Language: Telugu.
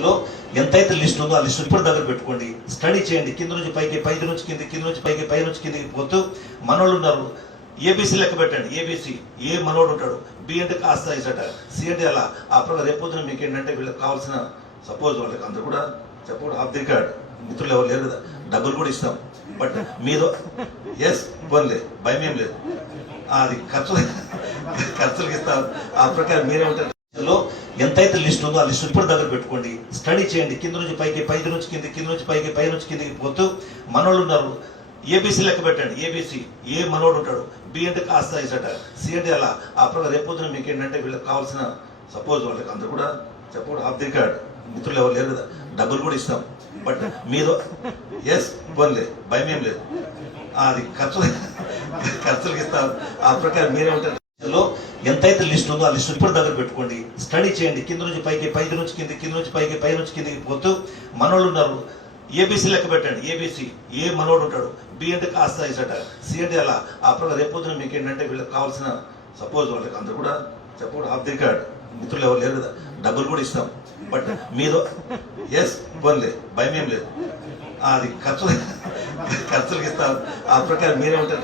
లో ఎంతైతే లిస్ట్ ఉందో ఆ లిస్ట్ ఇప్పుడు దగ్గర పెట్టుకోండి. స్టడీ చేయండి. కింద నుంచి పైకి పైకి నుంచి కింద కింద నుంచి పైకి పై నుంచి కిందకి పోతూ మనోళ్ళు ఉన్నారు. ఏబీసీ లెక్క పెట్టండి. ఏబీసీ ఏ మనోడు ఉంటాడు? బి అంటే కాస్త ఇసట సి అంటే అలా. ఆ ప్రకారం రేపొద్దున మీకు ఏంటంటే వీళ్ళకి కావాల్సిన సపోజ్ వాళ్ళకి అందరు కూడా చెప్పకూడదు ఆఫ్ ది కార్డ్ మిత్రులు ఎవరు లేరు కదా. డబ్బులు కూడా ఇస్తాం. బట్ మీరు ఎస్ పోన్లే భయం ఏం లేదు. అది ఖర్చు ఖర్చులకు ఇస్తాం. ఆ ప్రకారం మీరే ఉంటారు. ఎంతైతే లిస్ట్ ఉందో ఆ లిస్ట్ ఇప్పుడు దగ్గర పెట్టుకోండి. స్టడీ చేయండి. కింద నుంచి పైకి పైకి నుంచి కింద కింద నుంచి పైకి పై నుంచి కిందకి పోతూ మనోళ్ళు ఉన్నారు. ఏబీసీ లెక్క పెట్టండి. ఏబీసీ ఏ మనోడు ఉంటాడు? బి అంటే కాస్త ఇసట సి అంటే అలా. ఆ ప్రకారం రేపొద్దున మీకు ఏంటంటే వీళ్ళకి కావాల్సిన సపోజ్ వాళ్ళకి అందరు కూడా చెప్పకూడదు ఆఫ్ ది కార్డ్. మిత్రులు ఎవరు లేరు కదా. డబ్బులు కూడా ఇస్తాం. బట్ మీరు ఎస్ పోన్లే భయం ఏం లేదు. అది ఖర్చు ఖర్చులకు ఇస్తాం. ఆ ప్రకారం మీరే ఉంటారు. ఎంతైతే లిస్ట్ ఉందో ఆ లిస్ట్ ఇప్పుడు దగ్గర పెట్టుకోండి. స్టడీ చేయండి. కింద నుంచి పైకి పైకి నుంచి కింద కింద నుంచి పైకి పై నుంచి కిందకి పోతూ మనోళ్ళు ఉన్నారు. ఏబీసీ లెక్క పెట్టండి. ఏబీసీ ఏ మనోడు ఉంటాడు? బి అంటే కాస్త ఇసట సి అంటే అలా. ఆ ప్రకారం రేపొద్దున మీకు ఏంటంటే వీళ్ళకి కావాల్సిన సపోజ్ వాళ్ళకి అందరు కూడా చెప్పకూడదు. ఆఫ్ ది కార్డ్ మిత్రులు ఎవరు లేరు కదా. డబ్బులు కూడా ఇస్తాం. బట్ మీరు ఎస్ పోన్లే భయం ఏం లేదు. అది ఖర్చులు ఖర్చులకు ఇస్తాం. ఆ ప్రకారం మీరే ఉంటారు.